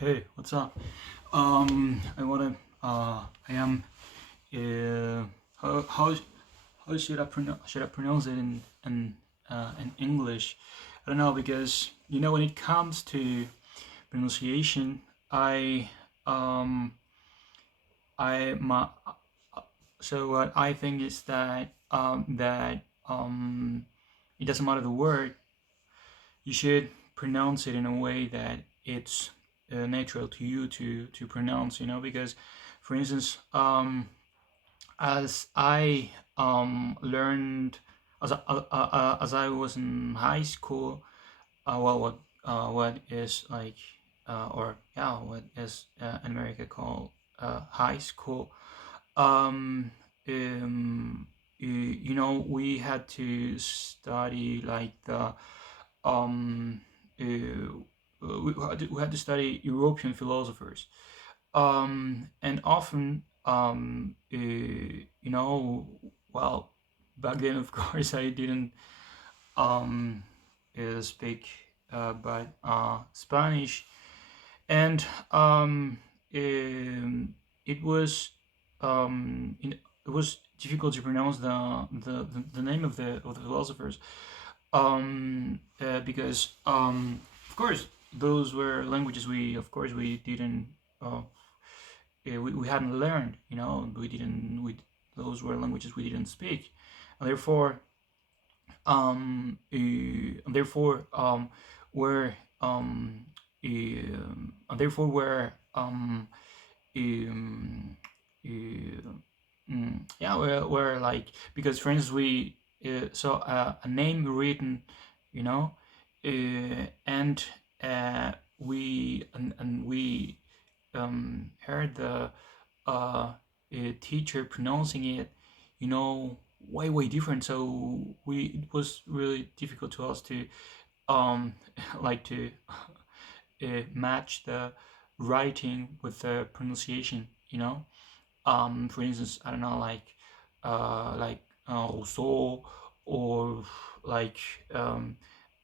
Hey, what's up? I wanna. I am. Uh, how how how should I pronounce it in English? I don't know because when it comes to pronunciation, um I my so what I think is that it doesn't matter the word. You should pronounce it in a way that it's natural to you to pronounce. Because, for instance, as I learned as I was in high school, well, what is like or yeah, what is in America called high school. Um, um, we had to study like the um, uh, we had to study European philosophers, and often, well, back then, of course, I didn't um, speak but Spanish, and um, it was it was difficult to pronounce the name of the philosophers, because of course those were languages we didn't we hadn't learned. We those were languages we didn't speak, and therefore were and therefore were um, yeah, we're like, because for instance we saw a name written, you know and we heard the teacher pronouncing it, way different. So it was really difficult to us to like to match the writing with the pronunciation. For instance, I don't know, like Rousseau, or like I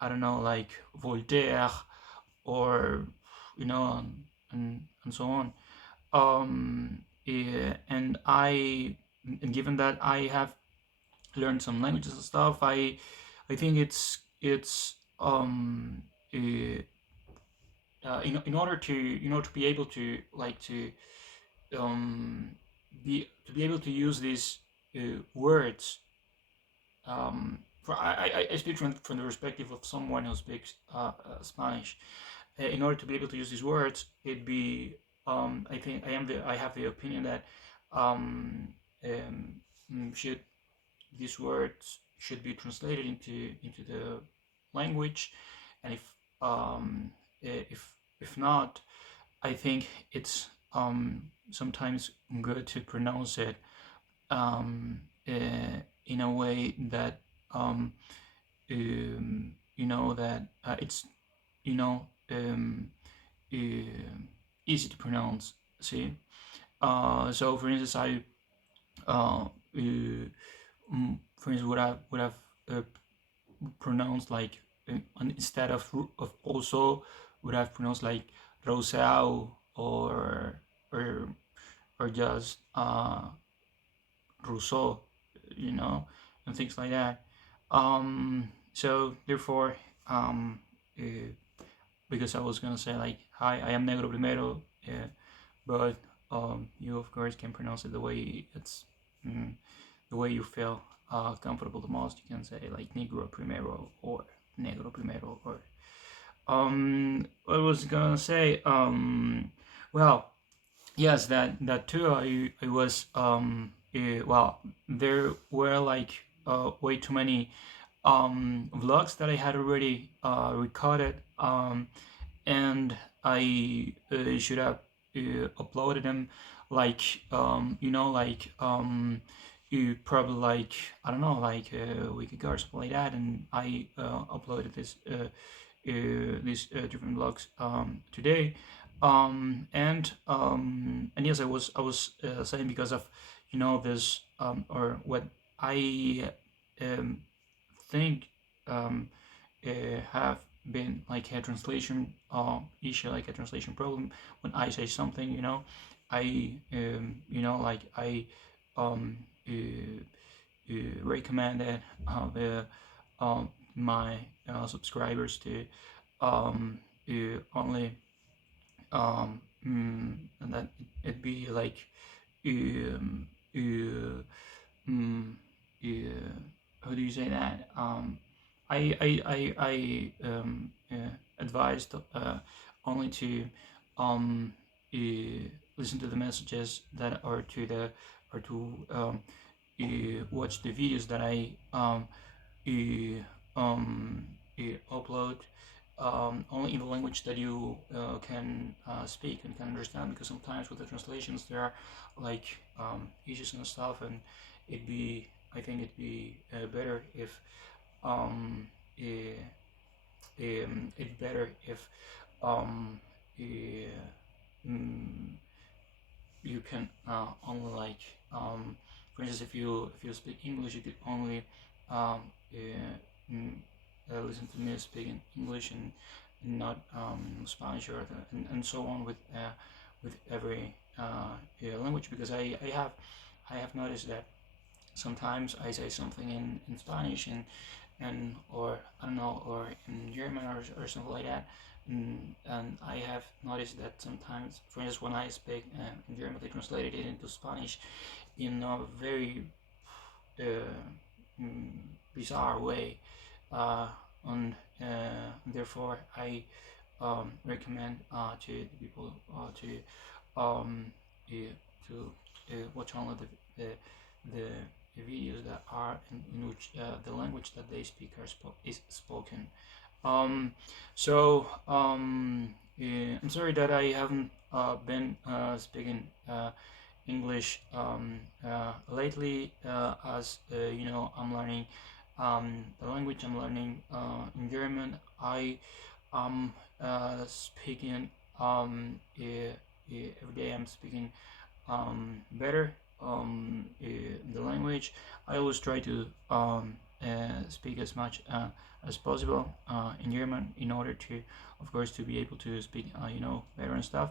don't know, like Voltaire, or and so on. And given that I have learned some languages and stuff, I think it's uh, in order to be able to like um, to be able to use these words. I speak from the perspective of someone who speaks Spanish. In order to be able to use these words, it'd be I think I have the opinion that um, um, should these words should be translated into the language, and um, if not, I think it's sometimes good to pronounce it in a way that it's you know um, uh, easy to pronounce. See, so for instance, uh, for instance would have uh, pronounced like instead of also, would have pronounced like Rousseau, or or just Rousseau, you know, and things like that. So therefore, uh, because I was gonna say like, hi, I am Negro Primero, but you of course can pronounce it the way mm, the way you feel comfortable the most. You can say like Negro Primero, or Negro Primero, or I was gonna say, well, yes, that too. I was well, there were like way too many vlogs that I had already recorded, and I should have uploaded them, like you probably, like, I don't know, like a week ago or something like that, and I uploaded these different vlogs today. And yes, I was saying, because of this, or what I think, uh, have been like a translation issue, like a translation problem when I say something. I like I um, recommended my subscribers to only and that it be like um, uh, mm, how do you say that? I advised only to um, uh, listen to the messages that are to the or to watch the videos that I upload only in the language that you can speak and can understand, because sometimes with the translations there are like issues and stuff, and I think it'd be better if um, uh, it's better if um, uh, mm, you can only like for instance, if you speak English, you could only um, uh, mm, listen to me speaking English and not Spanish, and so on with every language, because I have noticed that sometimes I say something in Spanish and or I don't know, or in German or something like that. And I have noticed that sometimes, for instance, when I speak in German, they translated it into Spanish in a very uh, mm, bizarre way, uh, and therefore I recommend to the people um, uh, to watch only the, the videos that are in which the language that they speak is spoken. Um, I'm sorry that I haven't been speaking English lately, as I'm learning the language I'm learning in German. I am speaking every day. I'm speaking better the language. I always try to speak as much as possible in German, in order to, of course, to be able to speak, better and stuff.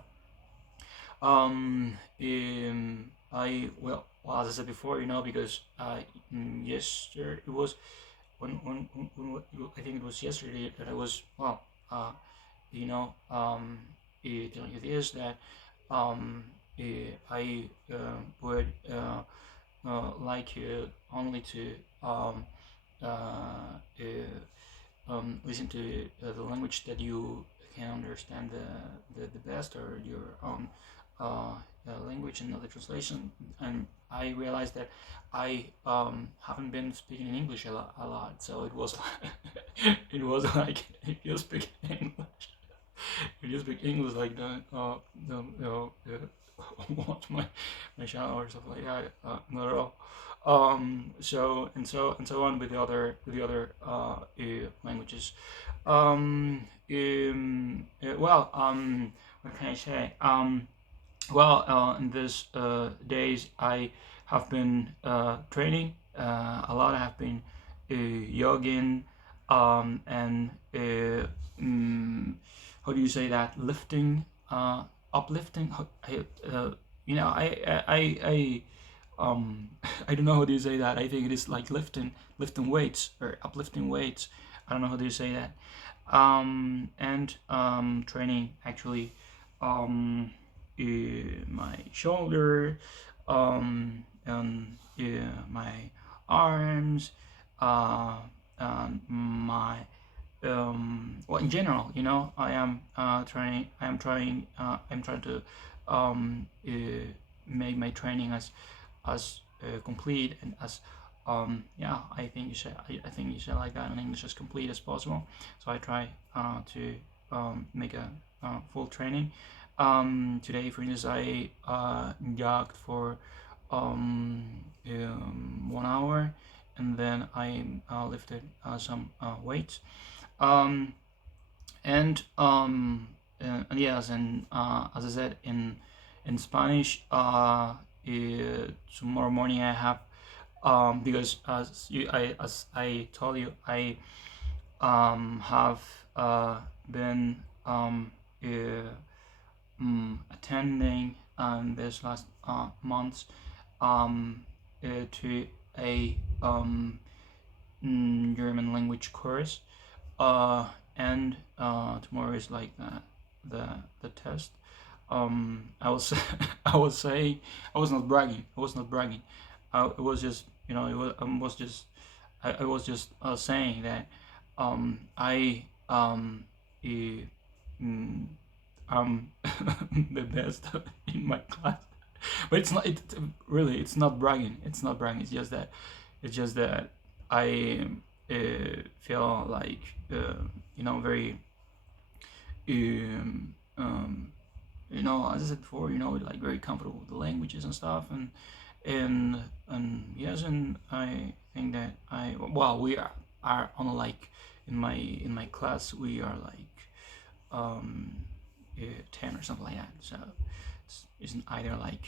As I said before, because yesterday it was I think it was yesterday that I was uh, you know, telling you this, that I would like you only to uh, uh, listen to the language that you can understand the best, or your own language and other translation. And I realized that I haven't been speaking in English a lot, so it was it was like if you speak English, like watch my channel or stuff like that. Not at all. So on with the other languages. What can I say? In these days, I have been training a lot. I have been jogging and how do you say that? Lifting, uplifting. I I don't know how do you say that. I think it is like lifting weights or uplifting weights. I don't know how do you say that. And training actually my shoulder, and my arms, uh, my in general, I'm trying to make my training as complete and as I think you said like that in English, as complete as possible. So I try to make a full training. Today, for instance, I jogged for 1 hour, and then I lifted some weights. Um, and yes, and as I said in Spanish, tomorrow morning I have because as I told you, I have been attending this last months to a German language course, and tomorrow is like the the test. I was I was saying, I was not bragging. I was not bragging. It was just, I was just saying that I eh, mm, I'm the best in my class. But it's not. It really. It's not bragging. It's not bragging. It's just that. It's just that I feel like very um, um, as I said before, like very comfortable with the languages and stuff, and yes, and I think that we are on like in my class we are like um 10 or something like that. So it's either like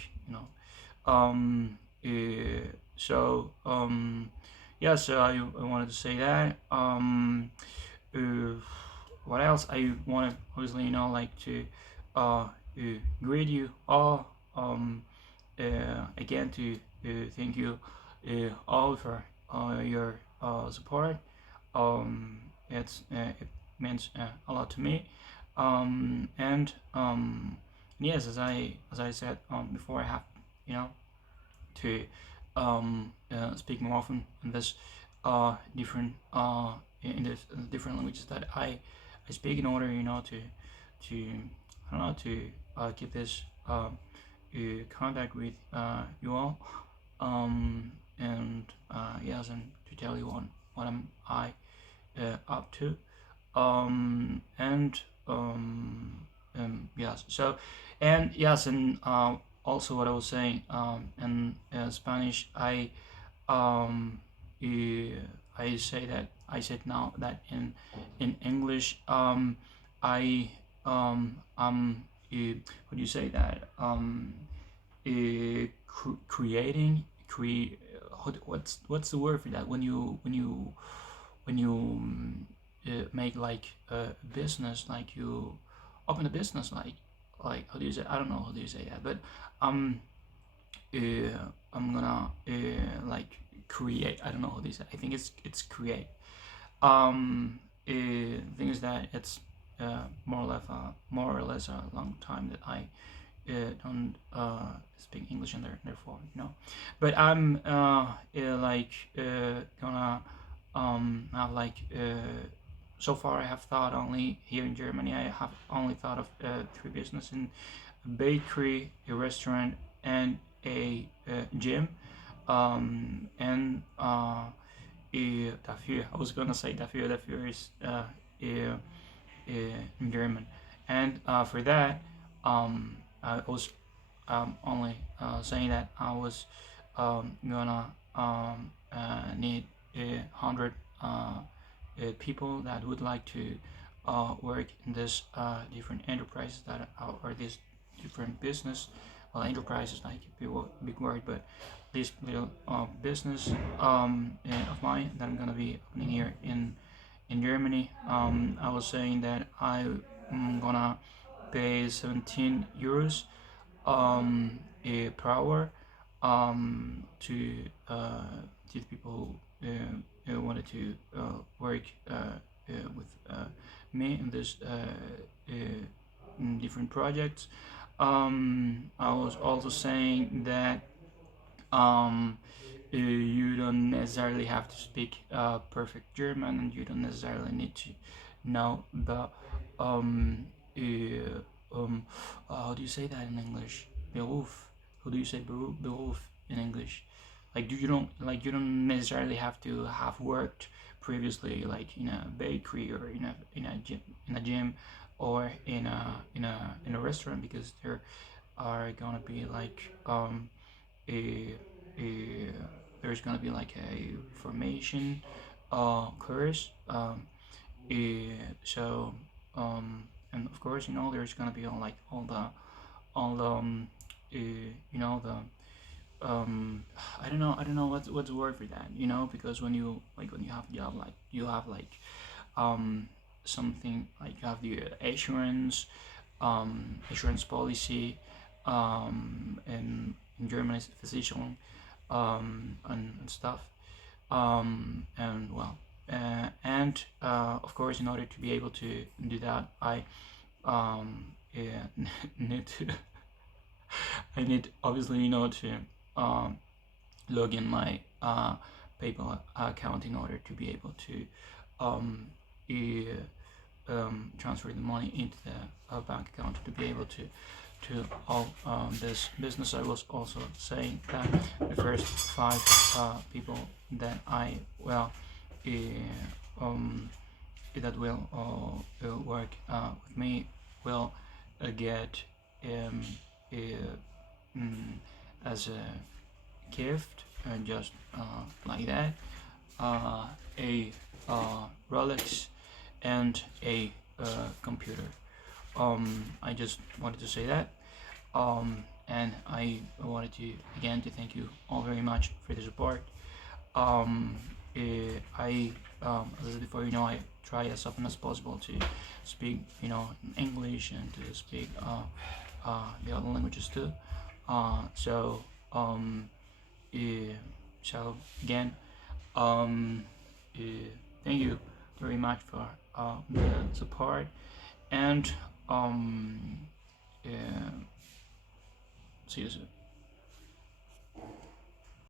so yeah. So I wanted to say that uh, what else I want to obviously like to uh, greet you all again to thank you all for your support. It means a lot to me. And yes, as I said before, I have you know to speak more often in this different in this different languages that I speak in order to I don't know to keep this contact with you all and yes, and to tell you on what am I up to and yes. So and yes, and also what I was saying in Spanish, um, uh, I say that I said now that in English I what do you say that creating what's the word for that when you make like a business, like you open a business, like how do you say, I don't know how do you say that, but um I'm gonna like create, I don't know how do you say, I think it's create things that it's more or less a long time that I don't speak English, and therefore but I'm like gonna have like so far I have thought only here in Germany. I have only thought of three businesses: in a bakery, a restaurant, and a gym. And dafür, I was gonna say dafür is in German, and for that I was only saying that I was gonna need 100 people that would like to work in this different enterprises that are, or this different business. Well, enterprise is like a big word, but this little business of mine that I'm gonna be opening here in Germany. I was saying that I'm gonna pay 17 euros per hour to the people who wanted to work with me in this in different projects. I was also saying that um, you don't necessarily have to speak perfect German, and you don't necessarily need to know the um, how do you say that in English? Beruf. How do you say beruf in English? Like, you don't necessarily have to have worked previously, like in a bakery or in a gym or in a restaurant, because there are gonna be like a, a there's gonna be like a formation course. So and of course there's gonna be all the the I don't know what's the word for that, because when you have a job, like you have like um something like have the insurance policy, in Germany it's physician, and stuff. And well, of course, in order to be able to do that, yeah, need to I need obviously to log in my PayPal account in order to be able to um, transfer the money into the bank account to be able to all this business. I was also saying that the first five people that I um, that will work with me will get um, uh, mm, as a gift, and just like that, a Rolex and a computer. I just wanted to say that, and I wanted to again to thank you all very much for the support. um, I as I said before, I try as often as possible to speak, English, and to speak the other languages too. So uh, so again, um, uh, thank you very much for the support, and uh, see you soon.